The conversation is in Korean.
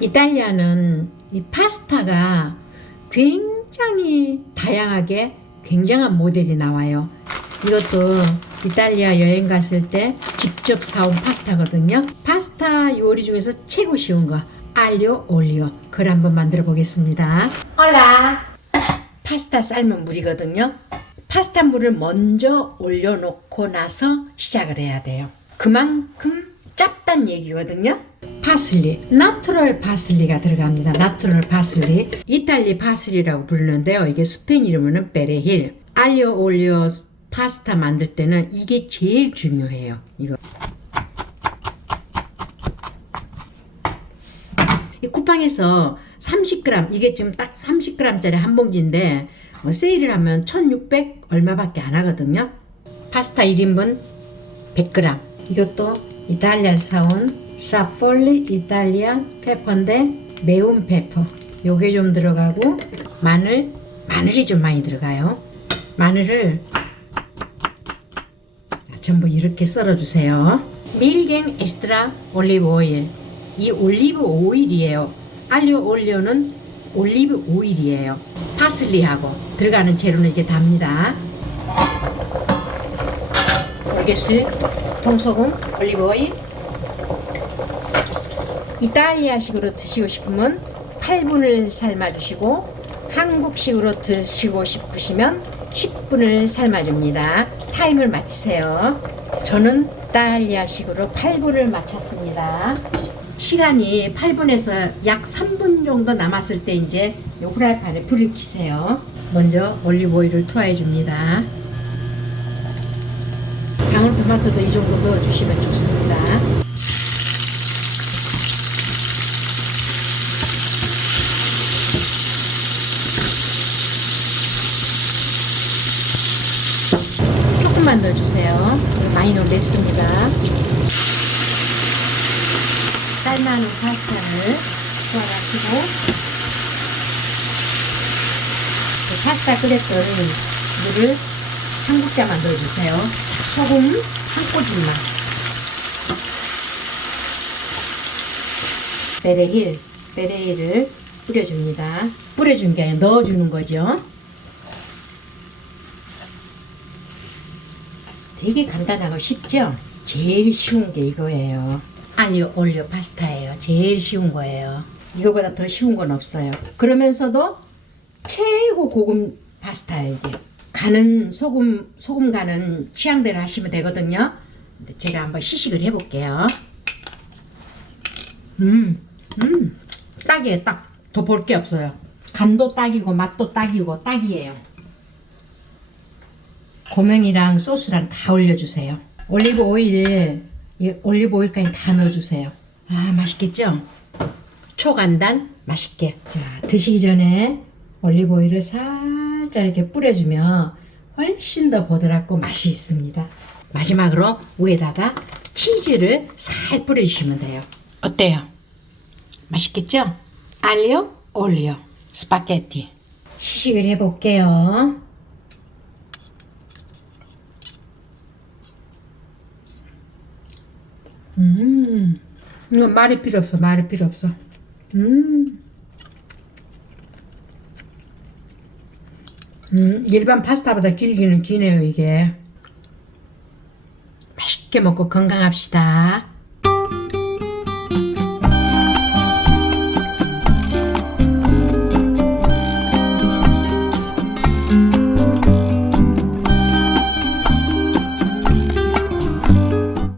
이탈리아는 이 파스타가 굉장히 다양하게 굉장한 모델이 나와요. 이것도 이탈리아 여행 갔을 때 직접 사온 파스타거든요. 파스타 요리 중에서 최고 쉬운 거 알리오 올리오 그걸 한번 만들어 보겠습니다. 올라 파스타 삶은 물이거든요. 파스타 물을 먼저 올려놓고 나서 시작을 해야 돼요. 그만큼 짭단 얘기거든요. 파슬리, 나투럴 파슬리가 들어갑니다. 나투럴 파슬리. 이탈리 파슬리라고 부르는데요. 이게 스페인 이름은 베레힐. 알리오 올리오 파스타 만들 때는 이게 제일 중요해요. 이거. 이 쿠팡에서 30g, 이게 지금 딱 30g짜리 한 봉지인데 어, 세일을 하면 1600 얼마밖에 안 하거든요. 파스타 1인분 100g. 이것도 이탈리아에서 사온 사폴리 이탈리안 페퍼인데 매운 페퍼. 요게 좀 들어가고 마늘, 마늘이 좀 많이 들어가요. 마늘을 전부 이렇게 썰어주세요. 밀갱 에스트라 올리브 오일. 이 올리브 오일이에요. 알리오 올리오는 올리브 오일이에요. 파슬리하고 들어가는 재료는 이게 답니다. 올게수, 통소금, 올리브 오일. 이탈리아식으로 드시고 싶으면 8분을 삶아주시고 한국식으로 드시고 싶으시면 10분을 삶아줍니다. 타임을 맞추세요. 저는 이탈리아식으로 8분을 맞췄습니다. 시간이 8분에서 약 3분 정도 남았을 때 이제 요 후라이팬에 불을 켜세요. 먼저 올리브 오일을 투하해 줍니다. 방울토마토도 이 정도 넣어주시면 좋습니다. 조금만 넣어주세요. 많이 넣으면 맵습니다. 삶아놓은 파스타를 부어가지고 그 파스타 끓였던 물을 한 국자만 넣어주세요. 자, 소금 한 꼬집만. 베레힐, 베레힐을 뿌려줍니다. 뿌려준 게 넣어주는 거죠. 되게 간단하고 쉽죠? 제일 쉬운 게 이거예요. 알리오 올리오 파스타예요. 제일 쉬운 거예요. 이거보다 더 쉬운 건 없어요. 그러면서도 최고 고급 파스타예요, 이게. 간은 소금 소금 간은 취향대로 하시면 되거든요. 근데 제가 한번 시식을 해볼게요. 음, 음, 딱이에요, 딱. 더 볼 게 없어요. 간도 딱이고 맛도 딱이고 딱이에요. 고명이랑 소스랑 다 올려주세요. 올리브 오일, 이 올리브 오일까지 다 넣어주세요. 아, 맛있겠죠? 초간단 맛있게. 자, 드시기 전에 올리브 오일을 살짝 이렇게 뿌려주면 훨씬 더 보드랍고 맛이 있습니다. 마지막으로 위에다가 치즈를 살 뿌려주시면 돼요. 어때요? 맛있겠죠? 알리오 올리오 스파게티 시식을 해볼게요. 음, 이거 말이 필요 없어, 말이 필요 없어. 음, 음, 일반 파스타보다 길기는 기네요, 이게. 맛있게 먹고 건강합시다.